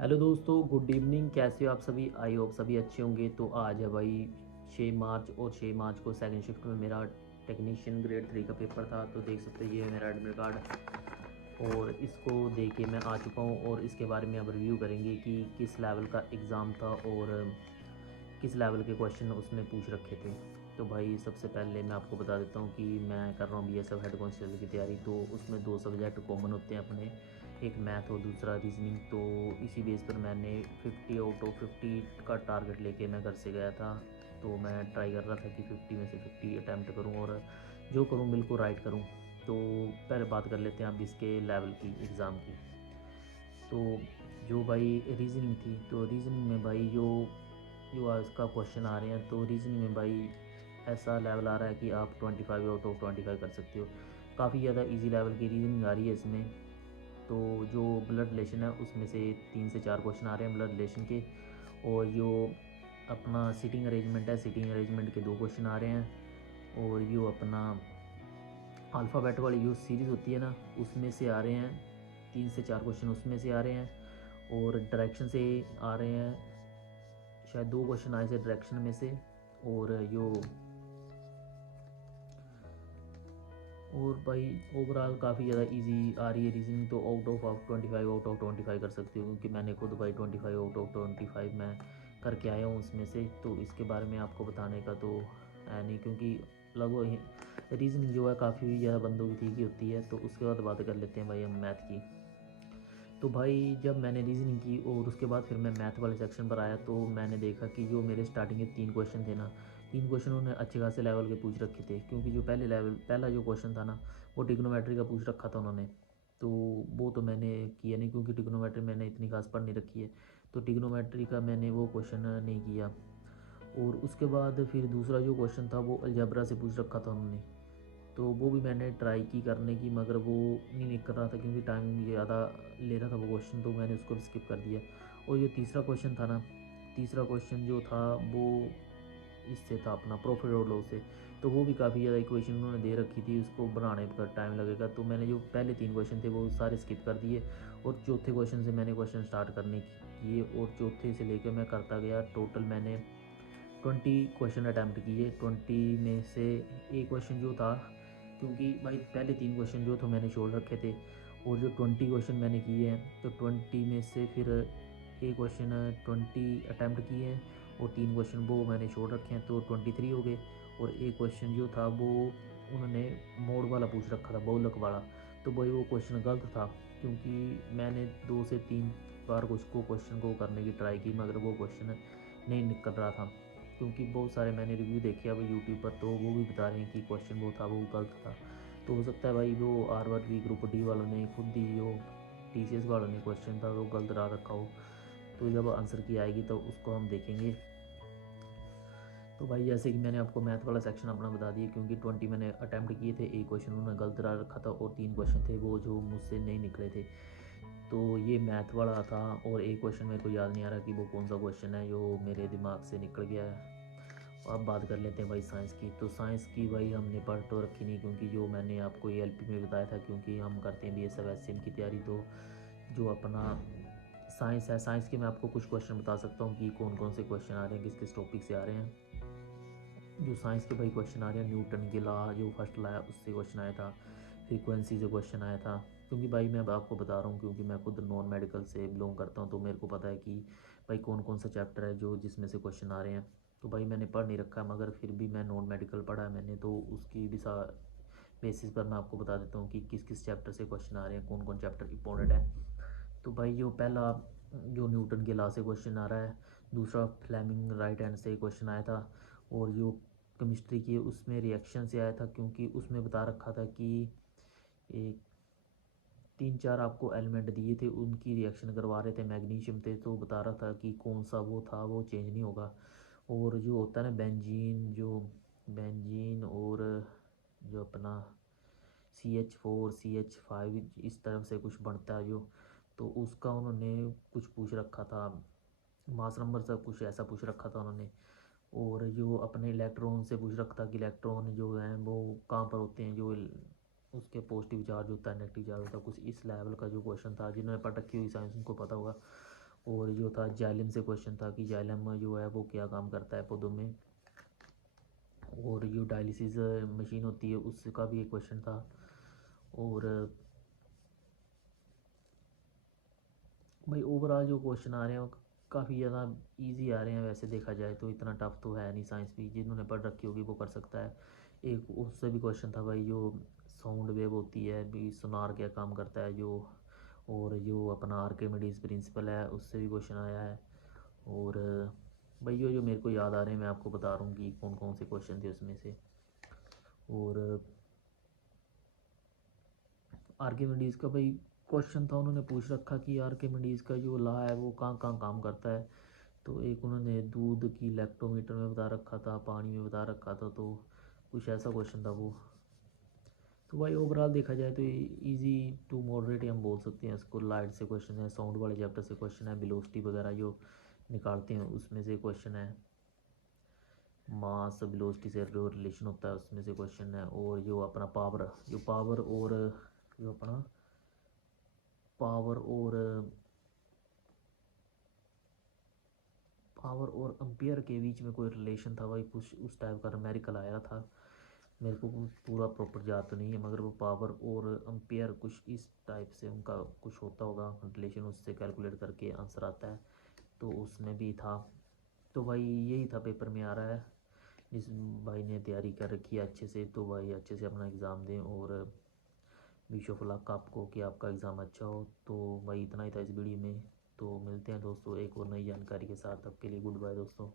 Hello दोस्तों, good evening. कैसे हो आप सभी? आई होप सभी अच्छे होंगे। तो आज है भाई 6 मार्च, और 6 मार्च को सेकंड शिफ्ट में मेरा टेक्नीशियन ग्रेड 3 का पेपर था। तो देख सकते हो ये है मेरा एडमिट कार्ड, और इसको दे के मैं आ चुका हूँ। और इसके बारे में अब रिव्यू करेंगे कि किस लेवल का एग्ज़ाम था और किस लेवल के क्वेश्चन उसने पूछ रखे थे। तो भाई सबसे पहले मैं आपको बता देता हूँ कि मैं कर रहा हूँ बीएसएफ हेड कांस्टेबल की तैयारी। तो उसमें दो सब्जेक्ट कॉमन होते हैं अपने, एक मैथ और दूसरा रीजनिंग। तो इसी बेस पर मैंने 50 आउट ऑफ 50 का टारगेट लेके मैं घर से गया था। तो मैं ट्राई कर रहा था कि 50 में से 50 अटैम्प्ट करूँ और जो करूँ बिल्कुल राइट करूँ। तो पहले बात कर लेते हैं अब इसके लेवल की, एग्ज़ाम की। तो जो भाई रीजनिंग थी, तो रीजनिंग में भाई जो जो आज का क्वेश्चन आ रहे हैं, तो रीजनिंग में भाई ऐसा लेवल आ रहा है कि आप 25 आउट ऑफ 25 कर सकते हो। काफ़ी ज़्यादा इजी लेवल की रीजनिंग आ रही है इसमें। तो जो ब्लड रिलेशन है उसमें से 3 से 4 क्वेश्चन आ रहे हैं ब्लड रिलेशन के। और जो अपना सीटिंग अरेंजमेंट है, सीटिंग अरेंजमेंट के 2 क्वेश्चन आ रहे हैं। और जो अपना अल्फ़ाबेट वाली जो सीरीज़ होती है ना, उसमें से आ रहे हैं 3 से 4 क्वेश्चन, उसमें से आ रहे हैं। और डायरेक्शन से आ रहे हैं, शायद 2 क्वेश्चन आए थे डायरेक्शन में से। और जो और भाई ओवरऑल काफ़ी ज़्यादा इजी आ रही है रीजनिंग। तो आउट ऑफ आप 25 आउट ऑफ 25 कर सकते हो, क्योंकि मैंने खुद भाई 25 आउट ऑफ 25 मैं करके आया हूँ उसमें से। तो इसके बारे में आपको बताने का तो है नहीं, क्योंकि लगभग रीजनिंग जो है काफ़ी ज़्यादा बंदों की ठीक ही होती है। तो उसके बाद बात कर लेते हैं भाई हम मैथ की। तो भाई जब मैंने रीजनिंग की और उसके बाद फिर मैं मैथ वाले सेक्शन पर आया, तो मैंने देखा कि जो मेरे स्टार्टिंग के 3 क्वेश्चन थे ना, 3 क्वेश्चन उन्होंने अच्छे खासे लेवल के पूछ रखे थे। क्योंकि जो पहला जो क्वेश्चन था ना, वो ट्रिग्नोमेट्री का पूछ रखा था उन्होंने। तो वो तो मैंने किया नहीं, क्योंकि ट्रिग्नोमेट्री मैंने इतनी खास पढ़ नहीं रखी है। तो ट्रिग्नोमेट्री का मैंने वो क्वेश्चन नहीं किया। और उसके बाद फिर दूसरा जो क्वेश्चन था वो अलजेब्रा से पूछ रखा था उन्होंने। तो वो भी मैंने ट्राई की करने की, मगर वो नहीं निकल रहा था, क्योंकि टाइम ज़्यादा ले रहा था वो क्वेश्चन। तो मैंने उसको स्किप कर दिया। और जो तीसरा क्वेश्चन था ना, तीसरा क्वेश्चन जो था वो इससे था अपना प्रॉफिट और लॉस से। तो वो भी काफ़ी ज़्यादा इक्वेशन उन्होंने दे रखी थी, उसको बनाने पर टाइम लगेगा। तो मैंने जो पहले 3 क्वेश्चन थे वो सारे स्किप कर दिए। और चौथे क्वेश्चन से मैंने क्वेश्चन स्टार्ट करने किए, और चौथे से लेकर मैं करता गया। टोटल मैंने 20 क्वेश्चन अटैम्प्ट किए। 20 में से एक क्वेश्चन जो था, क्योंकि भाई पहले 3 क्वेश्चन जो थे मैंने छोड़ रखे थे, और जो 20 क्वेश्चन मैंने किए हैं, तो 20 में से फिर एक क्वेश्चन 20 अटैम्प्ट किए हैं, और 3 क्वेश्चन वो मैंने छोड़ रखे हैं, तो 23 हो गए। और एक क्वेश्चन जो था वो उन्होंने मोड वाला पूछ रखा था, बहुलक वाला। तो भाई वो क्वेश्चन गलत था, क्योंकि मैंने 2 से 3 बार उसको क्वेश्चन को करने की ट्राई की, मगर वो क्वेश्चन नहीं निकल रहा था। क्योंकि बहुत सारे मैंने रिव्यू देखे अब यूट्यूब पर, तो वो भी बता रहे हैं कि क्वेश्चन वो था वो गलत था। तो हो सकता है भाई वो आर वी ग्रुप डी वालों ने खुद ही, जो टीसीएस वालों ने क्वेश्चन था वो गलत डाल रखा हो। तो जब आंसर की आएगी तो उसको हम देखेंगे। तो भाई जैसे कि मैंने आपको मैथ वाला सेक्शन अपना बता दिया, क्योंकि 20 मैंने अटैम्प्ट किए थे, एक क्वेश्चन उन्होंने गलत डाल रखा था, और 3 क्वेश्चन थे वो जो मुझसे नहीं निकले थे। तो ये मैथ वाला था। और एक क्वेश्चन मेरे को याद नहीं आ रहा कि वो कौन सा क्वेश्चन है जो मेरे दिमाग से निकल गया है। अब बात कर लेते हैं भाई साइंस की। तो साइंस की भाई हमने पढ़ तो रखी नहीं, क्योंकि जो मैंने आपको ये एलपी में बताया था, क्योंकि हम करते हैं बीएसएफ एससीएम की तैयारी। तो जो अपना साइंस है, साइंस के मैं आपको कुछ क्वेश्चन बता सकता हूँ कि कौन कौन से क्वेश्चन आ रहे हैं, किस किस टॉपिक से आ रहे हैं। जो साइंस के भाई क्वेश्चन आ रहे हैं, न्यूटन के लॉ जो फर्स्ट लाया उससे क्वेश्चन आया था, फ्रीक्वेंसी से क्वेश्चन आया था। क्योंकि भाई मैं अब आपको बता रहा हूँ, क्योंकि मैं खुद नॉन मेडिकल से बिलोंग करता हूँ, तो मेरे को पता है कि भाई कौन कौन सा चैप्टर है जो जिसमें से क्वेश्चन आ रहे हैं। तो भाई मैंने पढ़ नहीं रखा, मगर फिर भी मैं नॉन मेडिकल पढ़ा है मैंने, तो उसकी भी बेसिस पर मैं आपको बता देता हूँ कि किस किस चैप्टर से क्वेश्चन आ रहे हैं, कौन कौन चैप्टर इंपॉर्टेंट है। तो भाई जो पहला जो न्यूटन के लॉ से क्वेश्चन आ रहा है, दूसरा फ्लेमिंग राइट हैंड से क्वेश्चन आया था। और जो केमिस्ट्री की उसमें रिएक्शन से आया था, क्योंकि उसमें बता रखा था कि एक 3 4 आपको एलिमेंट दिए थे, उनकी रिएक्शन करवा रहे थे, मैग्नीशियम थे, तो बता रहा था कि कौन सा वो था वो चेंज नहीं होगा। और जो होता है ना बेंजीन, जो बेंजीन और जो अपना CH4 CH5 इस तरफ से कुछ बनता है जो, तो उसका उन्होंने कुछ पूछ रखा था, मास नंबर से कुछ ऐसा पूछ रखा था उन्होंने। और जो अपने इलेक्ट्रॉन से पूछ रखा था कि इलेक्ट्रॉन जो हैं वो कहाँ पर होते हैं, जो उसके पॉजिटिव चार्ज होता है नेगेटिव चार्ज होता है, कुछ इस लेवल का जो क्वेश्चन था। जिन्होंने पढ़ रखी हुई साइंस उनको पता होगा। और जो था जाइलम से क्वेश्चन था कि जाइलम जो है वो क्या काम करता है पौधों में। और जो डायलिसिस मशीन होती है उसका भी एक क्वेश्चन था। और भाई ओवरऑल जो क्वेश्चन आ रहे हैं वो काफ़ी ज़्यादा इजी आ रहे हैं, वैसे देखा जाए तो इतना टफ तो है नहीं, साइंस भी जिन्होंने पढ़ रखी होगी वो कर सकता है। एक उससे भी क्वेश्चन था भाई, जो साउंड वेव होती है भी, सोनार क्या काम करता है जो, और जो अपना आर्किमिडीज प्रिंसिपल है उससे भी क्वेश्चन आया है। और भाई जो मेरे को याद आ रहे हैं मैं आपको बता रहा हूँ कि कौन कौन से क्वेश्चन थे उसमें से। और आर्किमिडीज़ का भाई क्वेश्चन था, उन्होंने पूछ रखा कि आर्किमिडीज़ का जो लॉ है वो कहाँ कहाँ काम करता है। तो एक उन्होंने दूध की लैक्टोमीटर में बता रखा था, पानी में बता रखा था, तो कुछ ऐसा क्वेश्चन था वो। तो भाई ओवरऑल देखा जाए तो इजी टू मॉडरेट ही हम बोल सकते हैं इसको। लाइट से क्वेश्चन है, साउंड वाले चैप्टर से क्वेश्चन है, वेलोसिटी वगैरह जो निकालते हैं उसमें से क्वेश्चन है, मास वेलोसिटी से जो रिलेशन होता है उसमें से क्वेश्चन है। और जो अपना पावर, जो पावर और जो अपना पावर और पावर और एम्पियर के बीच में कोई रिलेशन था भाई, कुछ उस टाइप का न्यूमेरिकल आया था। मेरे को पूरा प्रॉपर याद तो नहीं है, मगर वो पावर और एम्पियर कुछ इस टाइप से उनका कुछ होता होगा रिलेशन, उससे कैलकुलेट करके आंसर आता है। तो उसमें भी था। तो भाई यही था पेपर में आ रहा है। जिस भाई ने तैयारी कर रखी है अच्छे से, तो भाई अच्छे से अपना एग्ज़ाम दें। और विश ऑफ लक आपको कि आपका एग्ज़ाम अच्छा हो। तो भाई इतना ही था इस वीडियो में। तो मिलते हैं दोस्तों एक और नई जानकारी के साथ, तब के लिए गुड बाय दोस्तों।